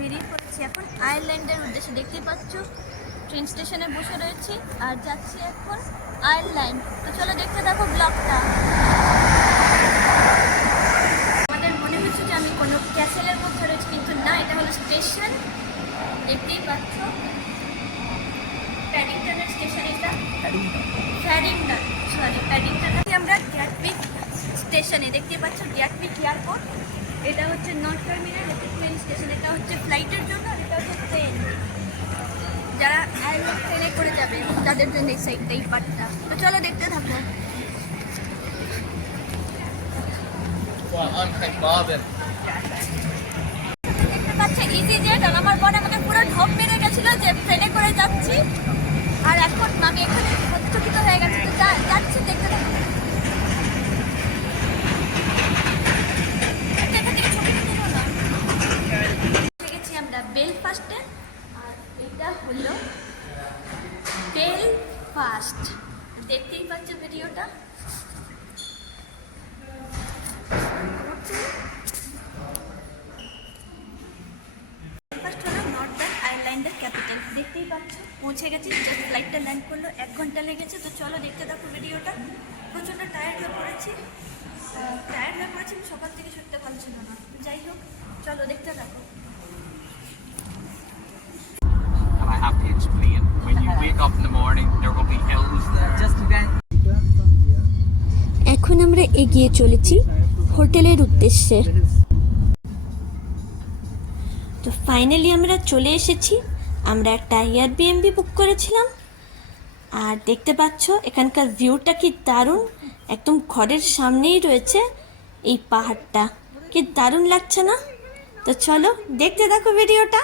বেরিয়ে পড়েছি এখন আয়ারল্যান্ডের উদ্দেশ্যে। দেখতেই পাচ্ছ ট্রেন স্টেশনে বসে রয়েছি আর যাচ্ছি এখন আয়ারল্যান্ড। তো চলো দেখতে থাকো ব্লগটা। আমাদের মনে হচ্ছে যে আমি কোনো ক্যাসেলের মধ্যে রয়েছি, কিন্তু না, এটা হলো স্টেশন। দেখতেই পাচ্ছ প্যাডিংটনের স্টেশন, এটা প্যাডিংটন। আমরা গ্যাটউইক স্টেশনে, দেখতে পাচ্ছ গ্যাটউইক এয়ারপোর্ট। এটা হচ্ছে নর্থ টার্মিনাল, এটা ট্রেন স্টেশন। এটা হচ্ছে ফ্লাইটের জন্য, এটা হচ্ছে ট্রেন। যারা আয়ারল্যান্ড ট্রেনে করে যাবে তাদের জন্য এই সাইডটা, এই পার্টটা। তো চলো দেখতে থাকো। দেখতে পাচ্ছে ইজিজেট, আর আমার বোন আমাকে পুরো ঢোক মেরে গেছিল যে ট্রেনে করে যাচ্ছি, আর এখন আমি এখানে হচ্চকিত হয়ে গেছি। তো যাচ্ছি, দেখতে থাকো। আমরা বেলফাস্টে, আর এটা হলো বেলফাস্ট। দেখতেই পাচ্ছ ভিডিওটা। বেলফাস্ট হলো নর্দার্ন আয়ারল্যান্ডের ক্যাপিটাল। দেখতেই পাচ্ছ পৌঁছে গেছি, জাস্ট ফ্লাইটটা ল্যান্ড করলো 1 ঘন্টা লেগেছে। তো চলো দেখতে থাকো ভিডিওটা। প্রচণ্ড টায়ার্ড হয়ে পড়েছি, আমি সকাল থেকে শুতে পারছিল না। যাই হোক, চলো দেখতে থাকো। I have to explain. When you wake up in the morning, there will be hills there. এখন আমরা এগিয়ে চলেছি হোটেলের উদ্দেশ্যে। তো ফাইনালি আমরা চলে এসেছি। আমরা একটা এয়ারবিএনবি বুক করেছিলাম, আর দেখতে পাচ্ছ এখানকার ভিউটা কি দারুণ। একদম ঘরের সামনেই রয়েছে এই পাহাড়টা, কি দারুণ লাগছে না? তো চলো দেখতে থাকো ভিডিওটা।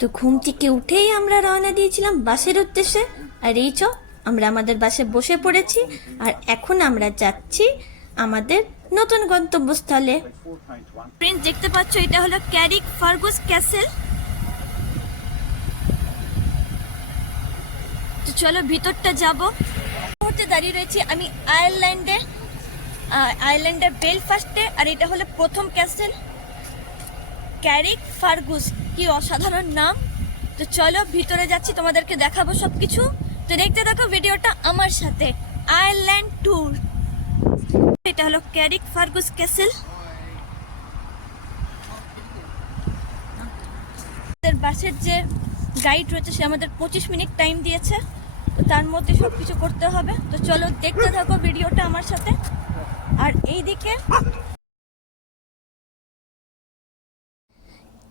তো ঘুম থেকে উঠেই আমরা রওনা দিয়েছিলাম বাসের উদ্দেশ্যে। আর এই আমরা আমাদের বাসে বসে পড়েছি, আর এখন আমরা যাচ্ছি আমাদের নতুন গন্তব্যস্থলে। ফ্রেন্ডস, দেখতে পাচ্ছ এটা হলো ক্যারিক ফার্গুস ক্যাসেল। তো চলো ভিতরটা যাব। মুহূর্তে দাঁড়িয়ে রয়েছি আমি আয়ারল্যান্ডের বেলফাস্টে, আর এটা হলো প্রথম ক্যাসেল ক্যারিক ফার্গুস। কি অসাধারণ নাম। তো চলো ভিতরে যাচ্ছি, তোমাদেরকে দেখাবো সবকিছু। তো দেখতে থাকো ভিডিওটা আমার সাথে। Ireland tour. এটা হলো ক্যারিক ফার্গুস ক্যাসেল। আমাদের বাসের যে গাইড রয়েছে সে আমাদের 25 মিনিট টাইম দিয়েছে, তো তার মধ্যে সবকিছু করতে হবে। তো চলো দেখতে থাকো ভিডিওটা আমার সাথে। আর এইদিকে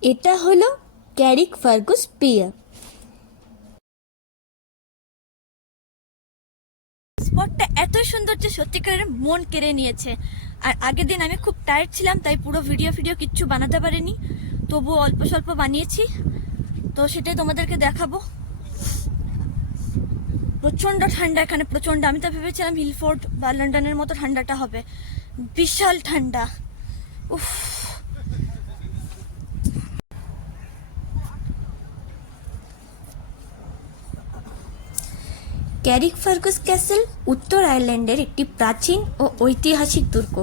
এটা হলো ক্যারিক ফার্গুস পিয়ার। স্পটটা এত সুন্দর যে সত্যিকারের মন কেড়ে নিয়েছে। আর আগের দিন আমি খুব টায়ার্ড ছিলাম, তাই পুরো ভিডিও কিচ্ছু বানাতে পারিনি, তবু অল্প স্বল্প বানিয়েছি। তো সেটাই তোমাদেরকে দেখাবো। প্রচণ্ড ঠান্ডা এখানে, প্রচণ্ড। আমি তো ভেবেছিলাম হিলফোর্ট বা লন্ডনের মতো ঠান্ডাটা হবে, বিশাল ঠান্ডা। উফ, ক্যারিক ফার্গুস ক্যাসেল উত্তর আয়ারল্যান্ডের একটি প্রাচীন ও ঐতিহাসিক দুর্গ,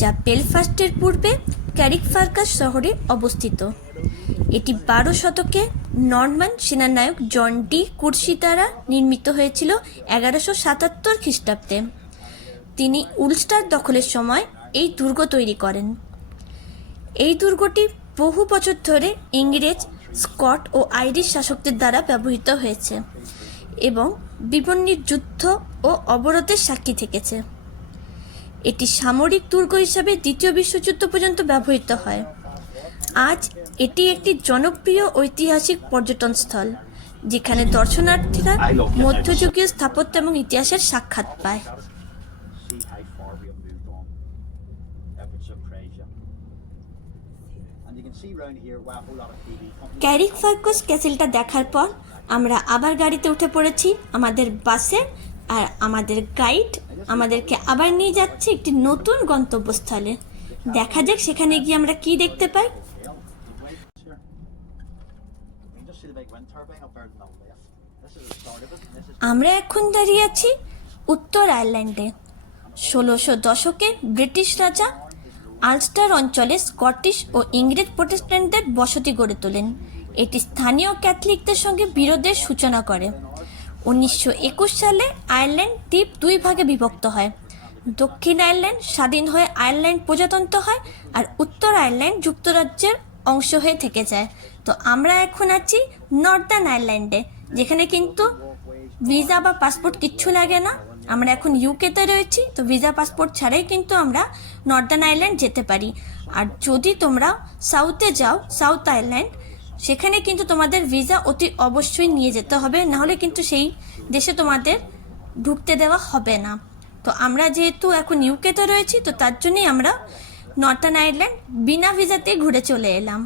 যা বেলফাস্টের পূর্বে ক্যারিক ফার্গাস শহরে অবস্থিত। এটি 12 শতকে নরমান সেনানায়ক জন ডি কুর্সি দ্বারা নির্মিত হয়েছিল 1177 খ্রিস্টাব্দে। তিনি উলস্টার দখলের সময় এই দুর্গ তৈরি করেন। এই দুর্গটি বহু বছর ধরে ইংরেজ, স্কট ও আইরিশ শাসকদের দ্বারা ব্যবহৃত হয়েছে এবং বিভিন্ন যুদ্ধ ও অবরোধের সাক্ষী থেকেছে। এটি সামরিক দুর্গ হিসাবে দ্বিতীয় বিশ্বযুদ্ধ পর্যন্ত ব্যবহৃত হয়। আজ এটি একটি জনপ্রিয় ঐতিহাসিক পর্যটন স্থল, যেখানে দর্শনার্থীরা মধ্যযুগীয় স্থাপত্য এবং ইতিহাসের সাক্ষাৎ পায়। ক্যারিক ফার্গুস ক্যাসেলটা দেখার পর আমরা আবার গাড়িতে উঠে পড়েছি আমাদের বাসে, আর আমাদের গাইড আমাদেরকে আবার নিয়ে যাচ্ছে একটি নতুন গন্তব্যস্থলে। দেখা যাক সেখানে গিয়ে আমরা কি দেখতে পাই। see the big wind turbine up there in the left. This is আমরা এখন দাঁড়িয়ে আছি উত্তর আয়ারল্যান্ডে। 1600 দশকে ব্রিটিশ রাজা আলস্টার অঞ্চলে স্কটিশ ও ইংরেজ প্রোটেস্ট্যান্টদের বসতি গড়ে তোলেন। এটি স্থানীয় ক্যাথলিকদের সঙ্গে বিরোধের সূচনা করে। 1921 সালে আয়ারল্যান্ড দ্বীপ দুই ভাগে বিভক্ত হয়। দক্ষিণ আয়ারল্যান্ড স্বাধীন হয়ে আয়ারল্যান্ড প্রজাতন্ত্র হয়, আর উত্তর আয়ারল্যান্ড যুক্তরাজ্যের অংশ হয়ে থেকে যায়। তো আমরা এখন আছি নর্দার্ন আয়ারল্যান্ডে, যেখানে কিন্তু ভিসা বা পাসপোর্ট কিচ্ছু লাগে না। আমরা এখন ইউকেতে রয়েছি, তো ভিসা পাসপোর্ট ছাড়াই কিন্তু আমরা নর্দার্ন আয়ারল্যান্ড যেতে পারি। আর যদি তোমরা সাউথে যাও, সাউথ আয়ারল্যান্ড, সেখানে কিন্তু তোমাদের ভিসা অতি অবশ্যই নিয়ে যেতে হবে, নাহলে কিন্তু সেই দেশে তোমাদের ঢুকতে দেওয়া হবে না। তো আমরা যেহেতু এখন ইউকেতে রয়েছি, তো তার জন্যই আমরা নর্দার্ন আয়ারল্যান্ড বিনা ভিসাতেই ঘুরে চলে এলাম।